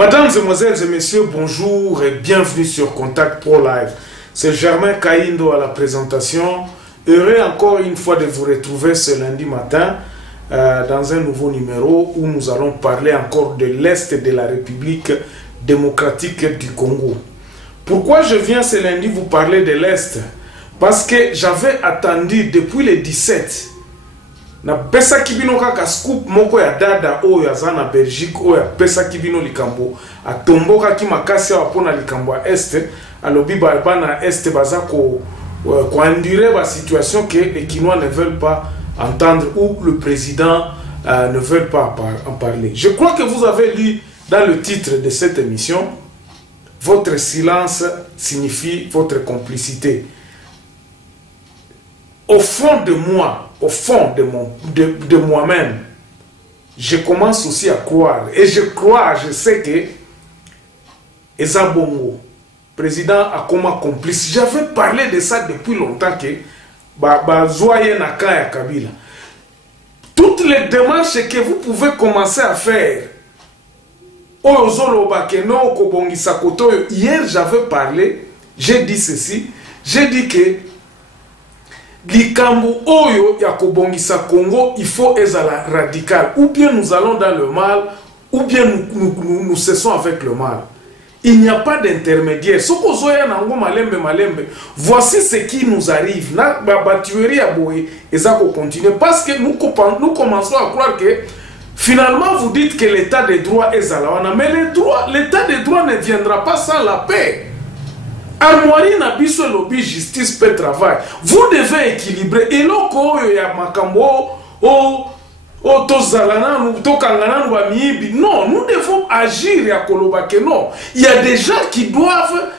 Mesdames, Mesdemoiselles et Messieurs, bonjour et bienvenue sur Contact Pro Live. C'est Germain Kaindo à la présentation. Heureux encore une fois de vous retrouver ce lundi matin dans un nouveau numéro où nous allons parler encore de l'Est de la République démocratique du Congo. Pourquoi je viens ce lundi vous parler de l'Est? Parce que j'avais attendu depuis le 17 na pesa kibino kaka scoop moko ya dada oyo aza na Belgique oyo pesa kibino likambo atomboka ki makasi wa pona likambo ya Est alobi bana Est baza ko endure ba situation que les Kinois ne veulent pas entendre ou le président ne veut pas en parler. Je crois que vous avez lu dans le titre de cette émission, votre silence signifie votre complicité. Au fond de moi, au fond de moi-même, je commence aussi à croire. Et je crois, je sais que Eza Bongo, président a comme complice. J'avais parlé de ça depuis longtemps que Zoye Nakaya Kabila. Toutes les démarches que vous pouvez commencer à faire. Hier, j'avais parlé, j'ai dit ceci, j'ai dit que Likambo Oyo Yakobongisa Congo, il faut ezala radical. Ou bien nous allons dans le mal, ou bien nous cessons avec le mal. Il n'y a pas d'intermédiaire. Voici ce qui nous arrive. Parce que nous commençons à croire que finalement vous dites que l'état de droit est zalawana. Mais l'état de droit ne viendra pas sans la paix. Armoirie na biso lobby justice paix travail. Vous devez équilibrer. Et loko ya makambo non, nous devons agir à Kolobake. Non, il y a des gens qui doivent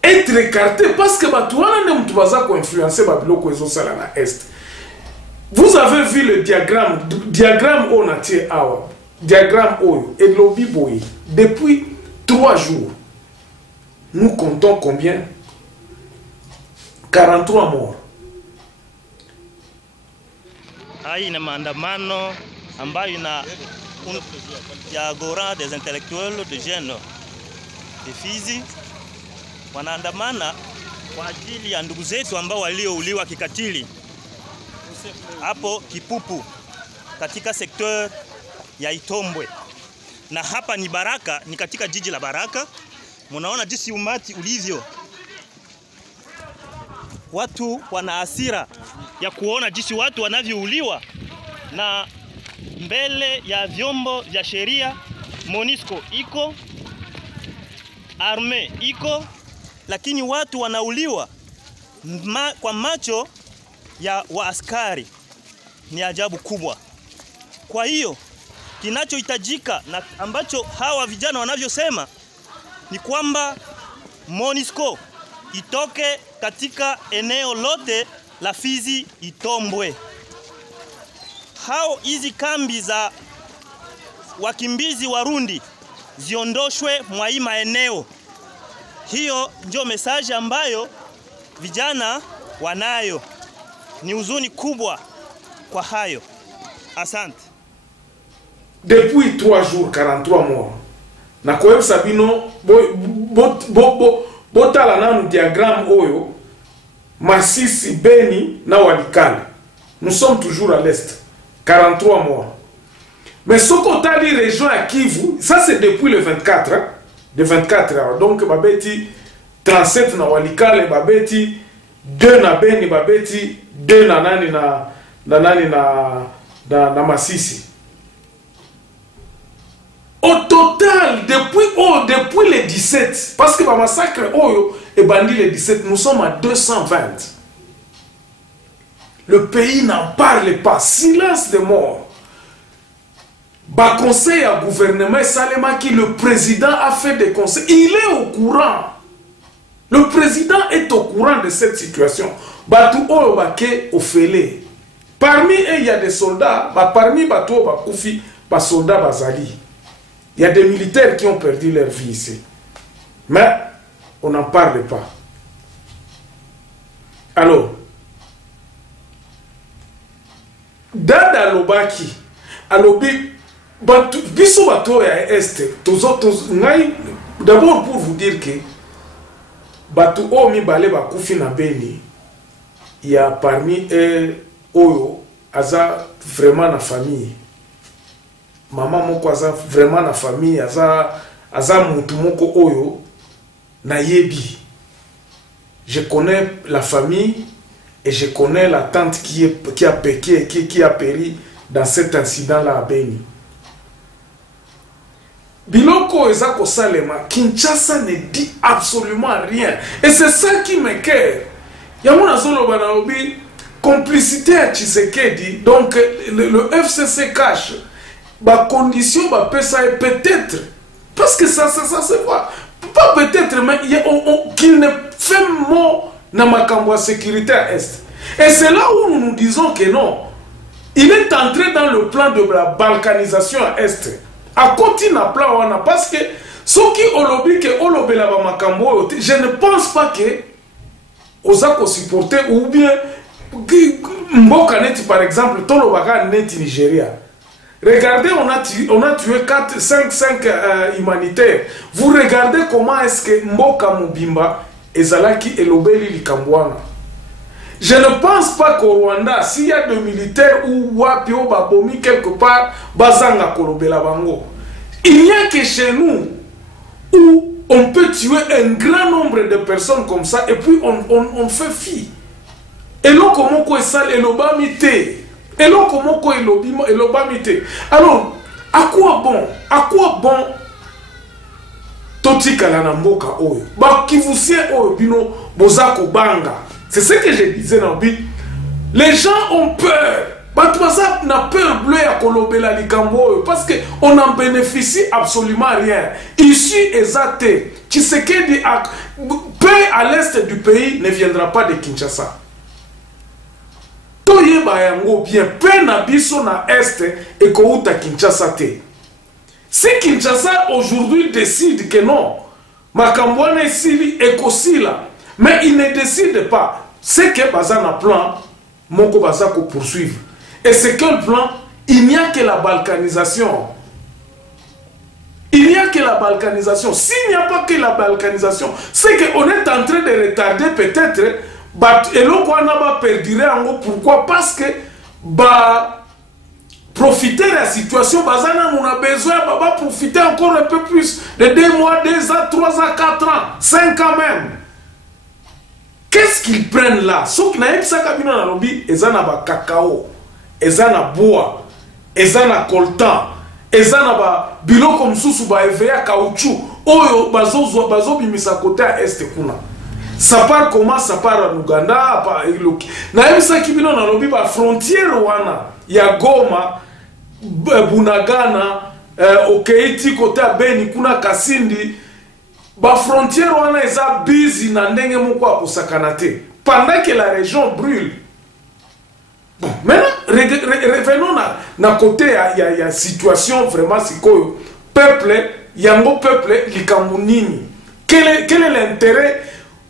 être écartés parce que vous avez vu le diagramme Onatie Awa, diagramme Oyo et lobby Boy. Depuis 3 jours, nous comptons combien? 43 morts. Hii ni maandamano ambayo ya Agora des intellectuels de jeunes de Fizi wanaandamana kwa ajili ya ndugu zetu ambao waliouliwa kikatili hapo Kipupu katika sektor ya Itombwe, na hapa ni Baraka, ni katika jiji la Baraka. Munaona jinsi umati ulivyo. Watu wana hasira ya kuona jinsi watu wanavyouliwa, na mbele ya vyombo vya sheria MONUSCO iko, arme iko, lakini watu wanauliwa kwa macho ya waaskari. Ni ajabu kubwa. Kwa hiyo kinachohitajika na ambacho hawa vijana wanavyosema ni kwamba MONUSCO itoke katika eneo lote la Fizi Itombwe. Hizi kambi za wakimbizi Warundi ziondoshwe mwa hii maeneo. Hiyo ndio message ambayo vijana wanayo. Ni huzuni kubwa kwa hayo. Asante. Depuis 3 jours, 43 morts. Na kwa Sabino botala nanu diagramme Oyo, Masisi, Beni, na Walikale. Nous sommes toujours à l'Est. 43 morts. Mais ce qu'on t'a dit, région à Kivu, ça c'est depuis le 24. Hein? Le 24 heures. Donc, babeti 37 na Walikale, babeti 2 na Beni, babeti 2 na nani na Masisi. Au total, depuis le 17, parce que le massacre Oyo est bandit le 17, nous sommes à 220. Le pays n'en parle pas. Silence de mort. Bas conseil à gouvernement Salema qui le président a fait des conseils. Il est au courant. Le président est au courant de cette situation. Batu Oyo Bake Ofele. Parmi eux, il y a des soldats. Parmi Batu Bakoufi, des soldats Bazali. Il y a des militaires qui ont perdu leur vie ici. Mais on n'en parle pas. Alors, Dada Lobaki, Alobi, biso bato ya este d'abord pour vous dire que bato o mibale bakufi na Beni, il y a parmi eux oyo aza vraiment na famille, maman moko aza vraiment na famille, aza mutu moko oyo na yebi. Je connais la famille et je connais la tante qui a péri dans cet incident-là à Beni. Biloko Ezako Salema, Kinshasa ne dit absolument rien. Et c'est ça qui m'écoeure. Yamuna Zolo Banaobi, complicité à Tshisekedi, donc le FCC cache, ma condition, ma ça est peut-être, parce que ça se voit, pas peut-être, mais qu'il ne fait mot dans ma cambo sécurité à Est. Et c'est là où nous nous disons que non, il est entré dans le plan de la balkanisation à Est. À côté na plan wana parce que ceux qui olobi que olobela ba makambo je ne pense pas que ozako supporter ou bien mboka neti par exemple tolo baka neti Nigeria. Regardez, on a tué 5 humanitaires. Vous regardez comment est-ce que mboka mobimba ezalaki elobeli likambwana. Je ne pense pas qu'au Rwanda, s'il y a des militaires ou wapio babomi quelque part, bazanga kolobela bango. Il n'y a que chez nous où on peut tuer un grand nombre de personnes comme ça et puis on fait fi. Et là comment quoi ça et l'obamite. Et là comment quoi et l'obamite. Alors, à quoi bon Toti kalana mboka oyo. Ba kivusien oyo bino bozako banga. C'est ce que je disais dans le but. Les gens ont peur. Batouazap n'a peur bleue à Kolobela Likambo parce qu'on n'en bénéficie absolument rien. Ici, exacté. Tshisekedi, paix à l'est du pays ne viendra pas de Kinshasa. Toye bayango bien, paix na biso na est et kouta Kinshasa te. Si Kinshasa aujourd'hui décide que non, Makambouane Sili et Kosila, mais il ne décide pas. C'est que Bazan a plan, Moko Bazako poursuivre. Et c'est quel plan? Il n'y a que la balkanisation. Il n'y a que la balkanisation. S'il n'y a pas que la balkanisation, c'est qu'on est en train de retarder peut-être. Et l'on va perdre. Pourquoi? Parce que profiter de la situation, Bazana, on a besoin de profiter encore un peu plus. De 2 mois, 2 ans, 3 ans, 4 ans, 5 ans même. Qu'est-ce qu'ils prennent là? Ceux qui n'ont pas kabino na lobby, ils ont ba cacao, ils ont bois, ils ont coltan, ils ont ba bilo comme sous ba EVA caoutchouc. Oyo bazo bimisa côté à est kuna. Ça part comment? Ça part en Ouganda, par Iloki. Na yebisa kibino na lobby ba frontière wana ya Goma, Bunagana, Okeiti côté à Beni kuna Kasindi. La frontière wana eza busy na ndenge moko akosakana te pendant que la région brûle. Bon, maintenant revenons na côté il y a situation vraiment sikoyo peuple yango peuple likambo nini. Quel est l'intérêt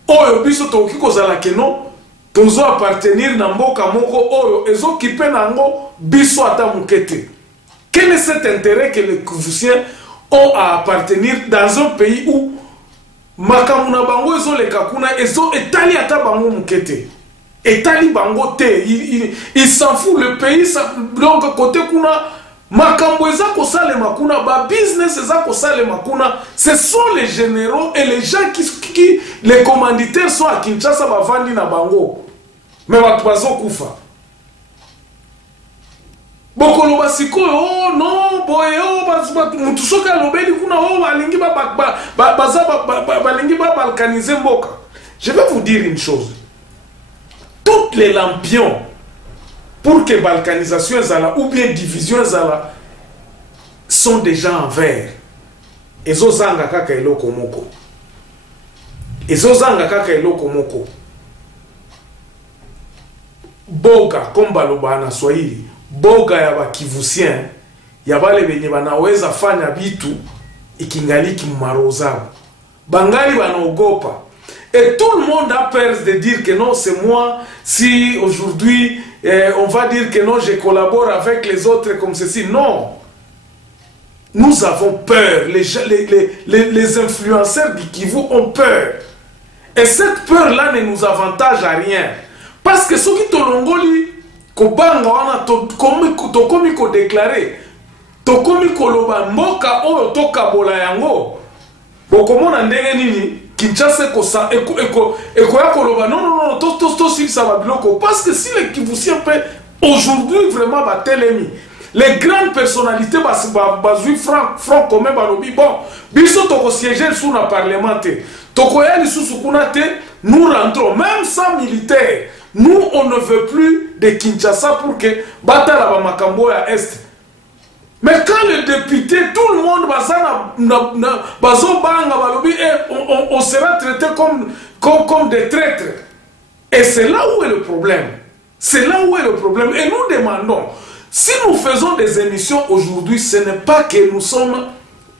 oyo biso toki kozala keno tozo appartenir na mboka moko oyo ezokipe nango biso ata mukete. Quel est cet intérêt que les Kivusiens ont à appartenir dans un pays où makamuna bango ezo leka kuna ezo etali ata bango mukete etali bango te il s'en fout le pays ça, donc côté kuna makambo eza ko salema kuna ba business eza ko salema kuna ce sont les généraux et les gens qui les commanditaires sont à Kinshasa bavandi na bango mais watu bazo kufa bokolo basiko oh non boye oh mutusoka lobeli kuna oh balingi balingi balkaniser mboka. Je vais vous dire une chose. Toutes les lampions pour que balkanisation zala ou bien division zala sont déjà en verre. Ezo zanga kaka eloko moko. Ezo zanga kaka eloko moko. Boga comme baloba na Swahili. Boga ya bakivusien ya bale benye banaweza fanya bitu ikingaliki mmarozao bangali banaogopa et tout le monde a peur de dire que non c'est moi si aujourd'hui on va dire que non je collabore avec les autres comme ceci. Non, Nous avons peur. Les influenceurs du Kivu ont peur. Et cette peur-là ne nous avantage à rien. Parce que ceux qui tolongoli, kobanga wana tokomi ko déclarer, tokomi koloba mboka oyo tokabola yango. Bokomona ndenge nini Kinshasa kosa ekoya koloba non ça va biloko. Parce que si les Kivusiens aujourd'hui vraiment batelemi, les grandes personnalités bazui franc commun balobi bon biso toko siéger sous la parlementaire. Tokoya lisusu kuna te, nous rentrons même sans militaire. Nous, on ne veut plus de Kinshasa pour que Batala ba makambo ya Est. Mais quand le député, tout le monde on sera traité comme des traîtres. Et c'est là où est le problème. C'est là où est le problème. Et nous demandons, si nous faisons des émissions aujourd'hui, ce n'est pas que nous sommes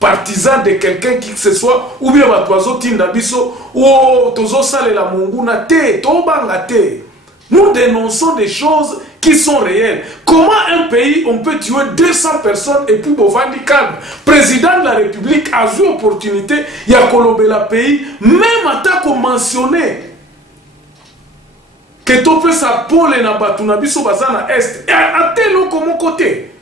partisans de quelqu'un qui que ce soit, ou bien Batoazo Tindabiso, ou Tozo Salela Munguna, Tobanga Te. Nous dénonçons des choses qui sont réelles. Comment un pays, on peut tuer 200 personnes et puis Bovandi calme. Président de la République a eu l'opportunité, il y a Kolobela pays, même à ta qu'on mentionné que tu peux s'appeler na Batunabiso Bazana Est. Et à tel ou mon côté.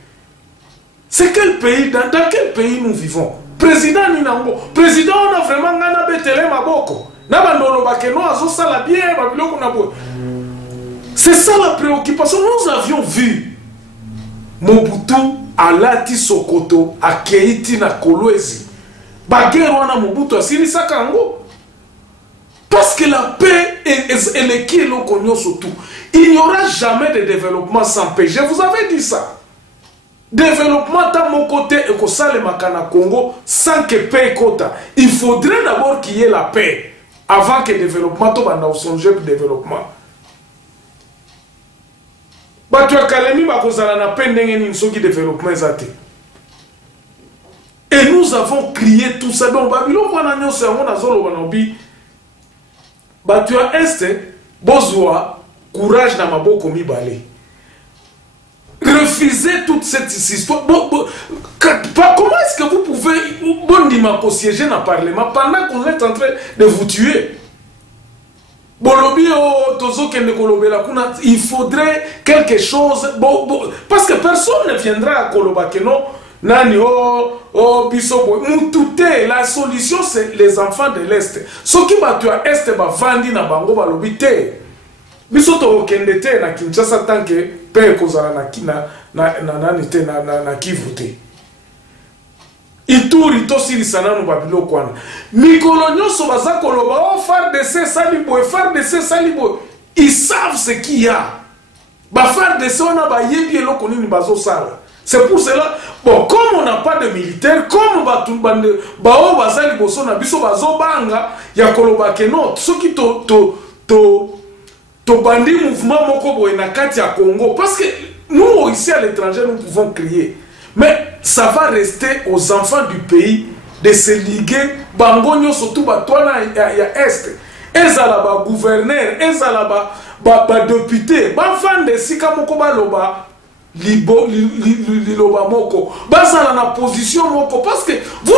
C'est quel pays, dans quel pays nous vivons? Président Ninambo. Président, on a vraiment gana betele maboko. Nabandolo bakeno azo sala bien, babiloko nabo. C'est ça la préoccupation. Nous avions vu Mobutu à Lati Sokoto, à Keiti na Kolwezi. Baguerre na Mobutu à Siri Sakango. Parce que la paix est qui est le cognon surtout. Il n'y aura jamais de développement sans paix. Je vous avais dit ça. Développement à mon côté et que ça le Makana Congo sans que paix kota. Il faudrait d'abord qu'il y ait la paix avant que le développement tombe dans son jeu de développement. Et nous avons crié tout ça. Donc, Babylon, Batua Est, Bozwa, courage dans ma boko mi balé. Refusez toute cette histoire. Comment est-ce que vous pouvez siéger dans le Parlement pendant qu'on est en train de vous tuer? Il faudrait quelque chose. Parce que personne ne viendra à Kolobakeno. Nani, la solution, c'est les enfants de l'Est. Ce qui va tuer Est, va vendre na bango balobite. Bisoto okendete na Kinshasa tant que père kozala na Kivute. Ituri to silisana no babilo kwana. Mikolo nyoso baza koloba o FARDC salibo FARDC salibo. Ils savent ce qu'il y a. Ba FARDC on a ba yebi eloko nini bazo sala. C'est pour cela, bon, comme on n'a pas de militaires, comme bao bazali boso na biso bazo banga ya koloba keno, ceux qui to bandi mouvement moko boye na kati ya Congo, parce que nous ici à l'étranger nous pouvons crier, mais ça va rester aux enfants du pays de se liguer bangonyo surtout batwana ya Est, ezala ba gouverneur, ezala ba député, ba fan de sika moko baloba liloba moko bazala na position moko, parce que vous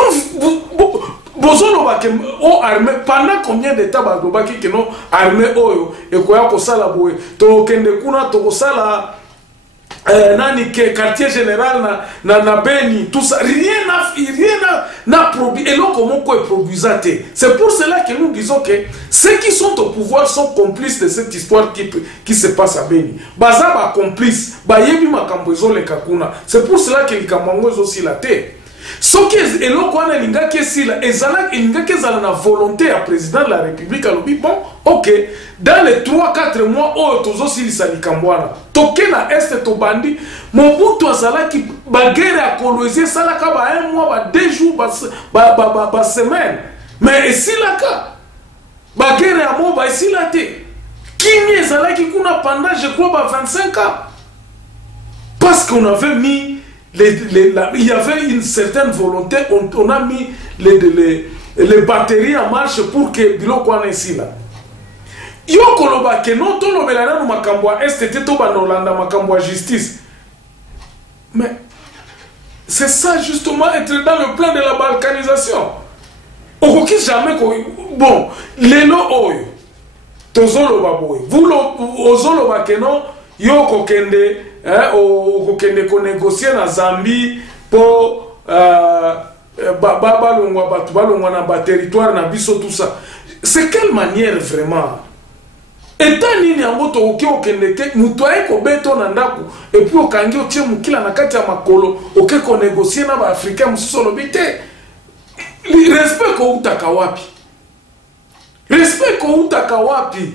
pendant combien de temps bazobaki que non armée oyo ekoya kosala boye to kende kuna to kosala nani ke quartier général na Beni, tout ça, rien n'a produit et l'on comment quoi produisate. C'est pour cela que nous disons que ceux qui sont au pouvoir sont complices de cette histoire qui se passe à Beni. Bazaba complice, bayebi makambozo le kakuna. C'est pour cela que les kamangozo aussi la terre. Ce qui est là, quand on a la volonté à président de la République, alors bon, ok, dans les 3-4 mois, oh, tous aussi les salikambwana, toké na est to bandi, mon bout to azala qui baguerre à Kolwezi, ça la ka ba 1 mois, ba 2 jours, ba semaine, mais ici la ka, baguerre à moi, ba ici la te, qui n'est zala qui kuna pendant, je crois, ba 25 ans, parce qu'on avait mis il y avait une certaine volonté, on a mis les batteries en marche pour que biloko wana ici là. Yo koloba ke non to lobelana no makambo est to banolanda makambo justice. Mais c'est ça justement, être dans le plan de la balkanisation. On ne jamais. Bon, les lois, tozolo baboy. Vous ozolo bakeno, yo kokende, kokende ko négocier na Zambie pour balongwa na ba territoire na biso tout ça. C'est quelle manière vraiment? Étant nini yango to okende te mutoye ko beto na ndaku et puis okangi otie mukila na kati ya makolo oke ko négocier na ba africain musolo bite. Respect ko utaka wapi? Respect ko utaka wapi?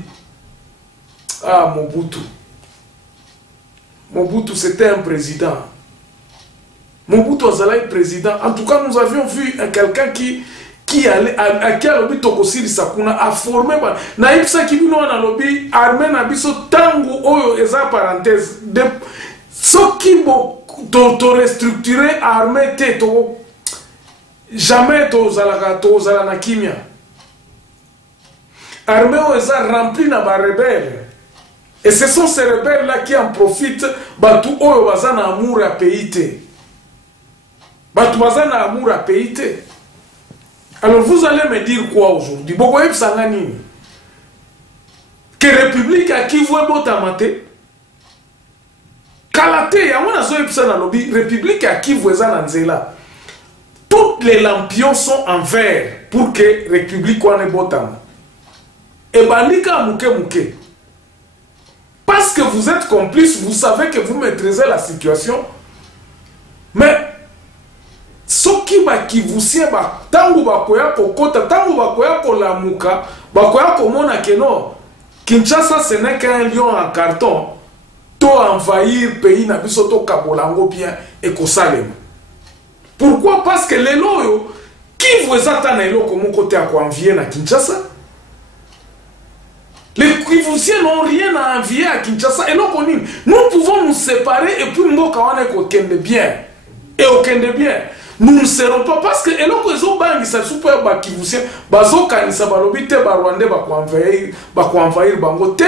Ah, Mobutu. Mobutu, c'était un président. Mobutu Azala est président. En tout cas, nous avions vu quelqu'un qui allait à lobby Tokosili Sakuna a formé. Naïpsa qui vient à lobby armé na biso tangu oyo eza parenthèse. Ce qui to restructuré armé te to jamais to zala na kimia. Armée oyo rempli na ba rebelle. Et ce sont ces rebelles-là qui en profitent. Batu oyo bazana amour à pays. Batu bazana amour à pays. Alors vous allez me dire quoi aujourd'hui? Bokoyeb sangani. Que République à qui vous botamate? Kalate, yamona zoyeb sana lobby. République à qui vous zananzela. Toutes les lampions sont en vert pour que République wane botama. Et bandika mouke. Parce que vous êtes complice, vous savez que vous maîtrisez la situation. Mais ce qui vous sait, tangu bakoya kokota, tangu bakoya kolamuka, bakoya komona keno, Kinshasa ce n'est qu'un lion en carton, to envahir pays na biso to kabolango bien et kosalem. Pourquoi? Parce que les loyo, qui vous attend na eloko mon côté à quoi envier na Kinshasa? Les Kivusiens n'ont rien à envier à Kinshasa. Et nous pouvons nous séparer et puis nous kende bien. Et aucun bien. Nous ne serons pas parce que et loko ezo bangi sa super ba Kivusiens bazo kanisa balobi te ba Rwandais ba ko envahir bango te.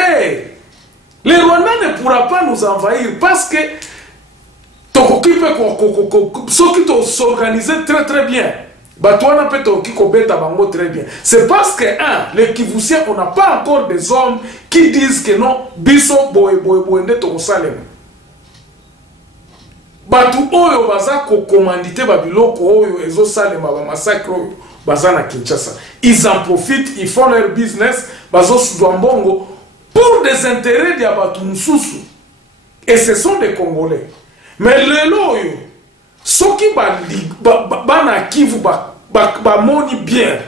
Les Rwandais ne pourra pas nous envahir parce que tokokipe ceux qui s'organiser très bien. Batouana peut kikobeta bango très bien. C'est parce que les Kivusiens, on n'a pas encore des hommes qui disent que non, biso boende to salem. Batu oyo baza ko commandité babiloko oyo ezo salema ba massacre oyo baza na Kinshasa. Ils en profitent, ils font leur business, bazo sudwambongo pour des intérêts de batu mususu. Et ce sont des Congolais. Mais le loyo ce qui na Kivu moni bien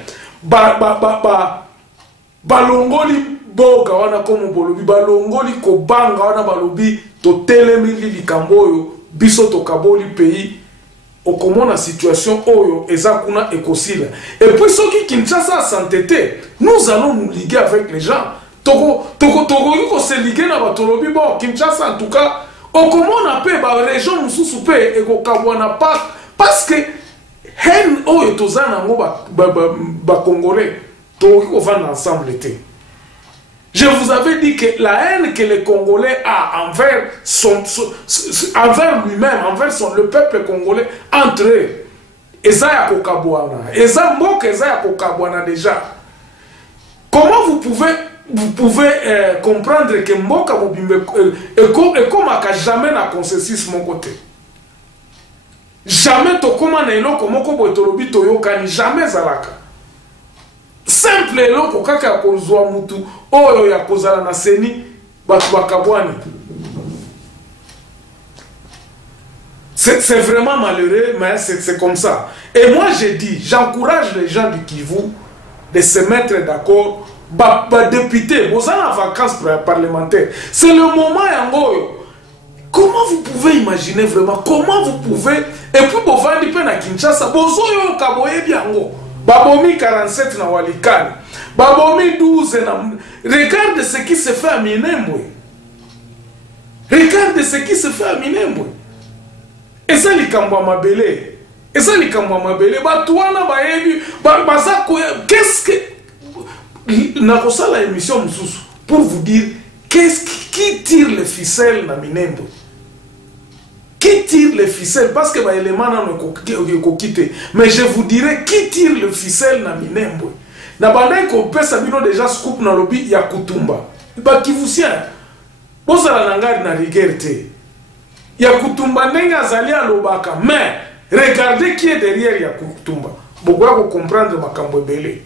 balongoli boga wana comme bolobi balongoli ko banga wana balobi to telemili likambo oyo biso to kaboli pays okomona situation oyo eza kuna ekosila. Et puis ceux qui Kinshasa s'entêter, nous allons nous liguer avec les gens. Toko ko se liguer na batolobi bon Kinshasa en tout cas. On commence à la région nous sous et parce que haine o etozana ngo ba Congolais to ko vendre ensemble été. Je vous avais dit que la haine que les Congolais a envers lui-même, envers le peuple congolais entre eux, ezaya kokabwana, ezaya kokabwana déjà. Comment vous pouvez comprendre que Mboka Mobimbe et comme à jamais na consensus mon côté. Jamais to koma na eloko moko botolobi toyokani jamais zalaka. Simple eloko kaka kozwa mutu oyo ya kozala na seni batu bakabwani. C'est vraiment malheureux mais c'est comme ça. Et moi j'ai dit, j'encourage les gens du Kivu de se mettre d'accord. Député, vous avez en vacances parlementaires. C'est le moment yango. Comment vous pouvez imaginer vraiment? Comment vous pouvez? Et puis vous vendez à Kinshasa. Bozo yo kaboye biango. Babomi 47 na Walikani. Babomi 12 na. Regarde ce qui se fait à Minembwe. Regarde ce qui se fait à Minembwe. Et ça likambwa mabele. Et ça likambwa mabele. Batouana baebi. Bazako. Qu'est-ce que Nakosa la émission pour vous dire qui tire les ficelles na Minembwe. qui tire les ficelles, parce que l'élément n'a quitté. Mais je vous dirais qui tire le ficelle na Minembwe. Na bandai ko pesa bino déjà scoop na lobby ya Kutumba. Ba kivusien. Bozala nangari na rigerte. Ya Kutumba ndenge azali alobaka, mais regardez qui est derrière ya Kutumba. Bokoya ko comprendre makambo ebele.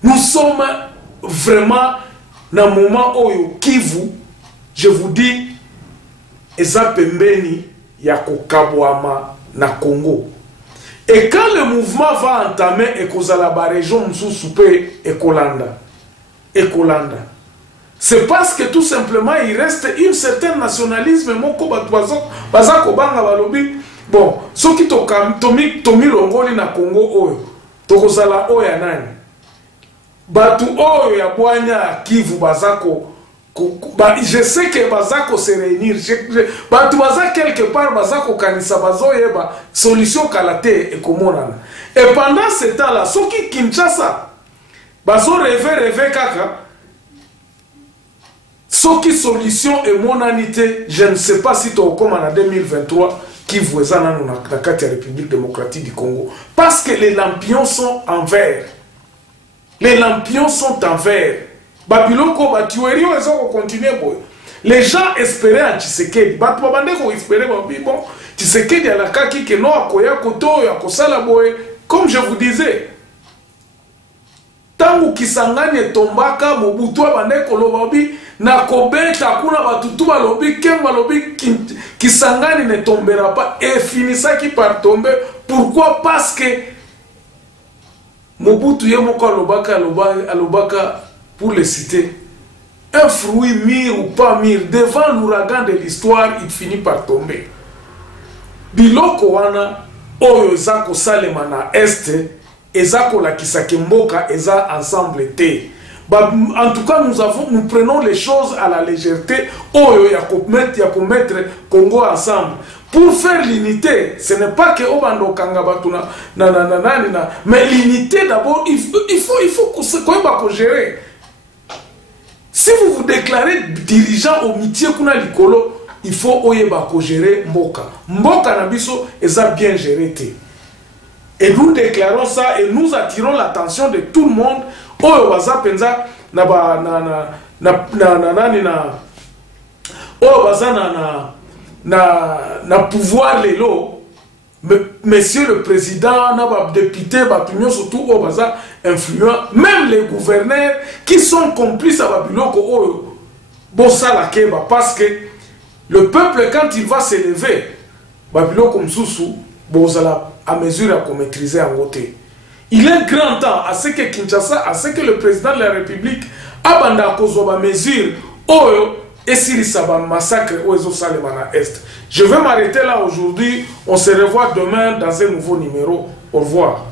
Nous sommes vraiment dans le moment où Kivu, je vous dis, eza pembeni ya kokabwama na Congo. Et quand le mouvement va entamer et kozala ba région msusupe ekolanda, c'est parce que tout simplement il reste une certaine nationalisme moko batwazo bazako banga balobi bon soki tomi longoli na Congo oyo tokozala oya nani batu oyo ya bwanya Kivu bazako je sais que bazako se réunir batu baza quelque part bazako kanisa bazoyeba solution kalate ekomonana. Et pendant ce temps là soki Kinshasa bazo rêver kaka soki solution emonanité, je ne sais pas si tu comme en 2023 Kivu ezana na kati ya République démocratique du Congo, parce que les lampions sont en verre. Les lampions sont en verre. Babiloko batuerio ezo continuer boy. Les gens espéraient en Tshisekedi. Batu babande ko espérer bon Tshisekedi ala kaki ke no akoya koto ya kosala boy. Comme je vous disais, tangu Kisangani tombaka Mobutu abande ko lobabi na kobeta kuna batutu balobi kenga lobi Kisangani ne tombera pas et finissa qui par tomber. Pourquoi? Parce que Mobutu yemoko alobaka pour le citer, un fruit mûr ou pas mûr, devant l'ouragan de l'histoire, il finit par tomber. Biloko wana oyo ezako salema na este ezako la kisakemboka eza ensemble te. En tout cas, nous prenons les choses à la légèreté oyo ya commettre Congo ensemble. Pour faire l'unité, ce n'est pas que Obando Kangabatuna, mais l'unité d'abord, il faut gérer. Si vous vous déclarez dirigeant au métier kuna likolo, il faut gérer Mboka. Mboka Nabiso est bien géré. Et nous déclarons ça et nous attirons l'attention de tout le monde. Oyo baza penza na pouvoir lelo, monsieur le président, na député, surtout au baza influent, même les gouverneurs qui sont complices à Babiloko oyo bossa la keba, parce que le peuple quand il va s'élever Babiloko msusu bozala à mesure à maîtriser en côté. Il est grand temps à ce que Kinshasa, à ce que le président de la République abanda kozoba mesure oyo et s'il s'aba massacre oyo salemana est. Je vais m'arrêter là aujourd'hui. On se revoit demain dans un nouveau numéro. Au revoir.